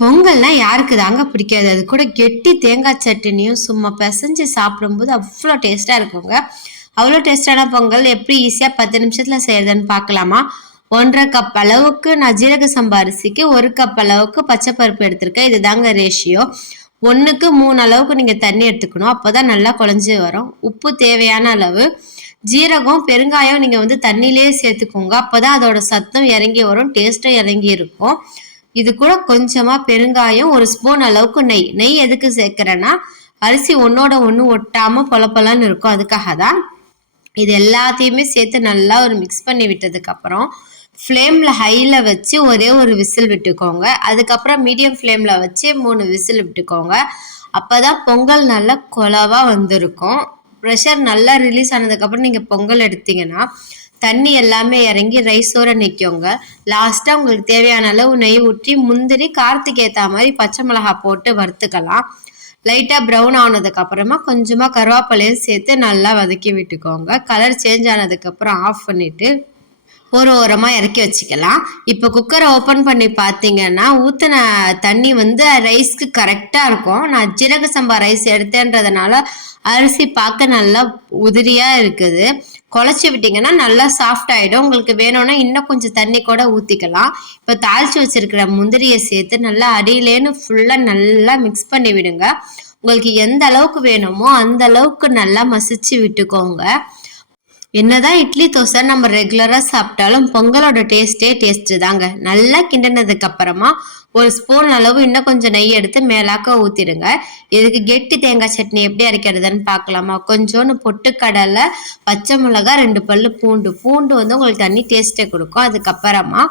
பொங்கல்னா யாருக்கு தாங்க பிடிக்காது. அது கூட கெட்டி தேங்காய் சட்னியும் சும்மா பிசைஞ்சு சாப்பிடும்போது அவ்வளோ டேஸ்ட்டாக இருக்குங்க. அவ்வளோ டேஸ்டான பொங்கல் எப்படி ஈஸியாக பத்து நிமிஷத்தில் செய்யறதுன்னு பார்க்கலாமா? ஒன்றரை கப் அளவுக்கு நான் ஜீரக சம்பா அரிசிக்கு ஒரு கப் அளவுக்கு பச்சை பருப்பு எடுத்திருக்கேன். இது தாங்க ரேஷியோ ஒன்றுக்கு மூணு அளவுக்கு நீங்கள் தண்ணி எடுத்துக்கணும். அப்போ தான் நல்லா குழஞ்சி வரும். உப்பு தேவையான அளவு. ஜீரகம் பெருங்காயம் நீங்கள் வந்து தண்ணியிலே சேர்த்துக்கோங்க. அப்போ தான் அதோட சத்தம் இறங்கி வரும் டேஸ்ட்டும் இறங்கி இருக்கும். இது கூட கொஞ்சமா பெருங்காயம் ஒரு ஸ்பூன் அளவுக்கு நெய். நெய் எதுக்கு சேர்க்கிறேன்னா அரிசி ஒன்னோட ஒன்று ஒட்டாம பொலப்பலன்னு இருக்கும். அதுக்காக தான் இது எல்லாத்தையுமே சேர்த்து நல்லா ஒரு மிக்ஸ் பண்ணி விட்டதுக்கு அப்புறம் ஃப்ளேமில் ஹையில் வச்சு ஒரே ஒரு விசில் விட்டுக்கோங்க. அதுக்கப்புறம் மீடியம் ஃப்ளேமில் வச்சு மூணு விசில் விட்டுக்கோங்க. அப்போ தான் பொங்கல் நல்லா குலவாக வந்திருக்கும். ப்ரெஷர் நல்லா ரிலீஸ் ஆனதுக்கப்புறம் நீங்கள் பொங்கல் எடுத்தீங்கன்னா தண்ணி எல்லாமே இறங்கி ரைஸோட நிற்குங்க லாஸ்ட்டாக உங்களுக்கு தேவையான அளவு நெய் ஊற்றி முந்திரி காரத்துக்கு ஏற்ற மாதிரி பச்சை மிளகா போட்டு வறுத்துக்கலாம். லைட்டாக ப்ரௌன் ஆனதுக்கு அப்புறமா கொஞ்சமாக கருவேப்பிலையும் சேர்த்து நல்லா வதக்கி விட்டுக்கோங்க. கலர் சேஞ்ச் ஆனதுக்கப்புறம் ஆஃப் பண்ணிவிட்டு ஒரு ஓரமாக இறக்கி வச்சுக்கலாம். இப்போ குக்கரை ஓப்பன் பண்ணி பார்த்தீங்கன்னா ஊற்றின தண்ணி வந்து ரைஸ்க்கு கரெக்டாக இருக்கும். நான் ஜீரக சம்பா ரைஸ் எடுத்தேன்றதுனால அரிசி பார்க்க நல்லா உதிரியாக இருக்குது. குழச்சி விட்டிங்கன்னா நல்லா சாஃப்ட் ஆகிடும் உங்களுக்கு வேணும்னா இன்னும் கொஞ்சம் தண்ணி கூட ஊற்றிக்கலாம் இப்போ தாளித்து வச்சுருக்கிற முந்திரியை சேர்த்து நல்லா அடியிலேன்னு ஃபுல்லாக நல்லா மிக்ஸ் பண்ணி விடுங்க உங்களுக்கு எந்த அளவுக்கு வேணுமோ அந்த அளவுக்கு நல்லா மசிச்சு விட்டுக்கோங்க. என்னதான் இட்லி தோசை நம்ம ரெகுலராக சாப்பிட்டாலும் பொங்கலோட டேஸ்ட்டே டேஸ்ட்டு தாங்க. நல்லா கிண்டினதுக்கு அப்புறமா ஒரு ஸ்பூன் அளவு இன்னும் கொஞ்சம் நெய் எடுத்து மேலாக்க ஊற்றிடுங்க இதுக்கு கெட்டி தேங்காய் சட்னி எப்படி அரைக்கிறதுன்னு பார்க்கலாமா? கொஞ்சோன்னு பொட்டுக்கடலை பச்சை மிளகா ரெண்டு பல்லு பூண்டு. பூண்டு வந்து உங்களுக்கு தண்ணி டேஸ்ட்டே கொடுக்கும். அதுக்கப்புறமா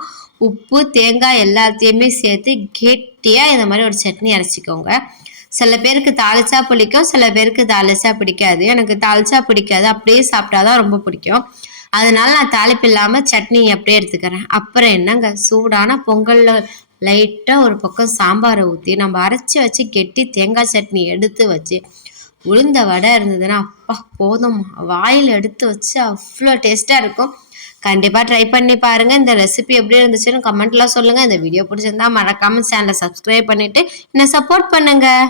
உப்பு தேங்காய் எல்லாத்தையுமே சேர்த்து கெட்டியாக இந்த மாதிரி ஒரு சட்னி அரைச்சிக்கோங்க. சில பேருக்கு தாளிச்சா பிடிக்கும் சில பேருக்கு தாளிச்சா பிடிக்காது. எனக்கு தாளிச்சா பிடிக்காது. அப்படியே சாப்பிட்டாதான் ரொம்ப பிடிக்கும். அதனால நான் தாளிப்பு இல்லாமல் சட்னி அப்படியே எடுத்துக்கிறேன். அப்புறம் என்னங்க? சூடான பொங்கலில் லைட்டாக ஒரு பக்கம் சாம்பாரை ஊற்றி நம்ம அரைச்சி வச்சு கெட்டி தேங்காய் சட்னி எடுத்து வச்சு உளுந்த வடை இருந்ததுன்னா அப்பா போதும் வாயில் எடுத்து வச்சு அவ்வளோ டேஸ்ட்டாக இருக்கும். கண்டிப்பாக ட்ரை பண்ணி பாருங்கள் இந்த ரெசிபி எப்படி இருந்துச்சுன்னு கமெண்ட்லாம் சொல்லுங்கள் இந்த வீடியோ பிடிச்சிருந்தா மறக்காமல் சேனலை சப்ஸ்கிரைப் பண்ணிவிட்டு என்னை சப்போர்ட் பண்ணுங்கள்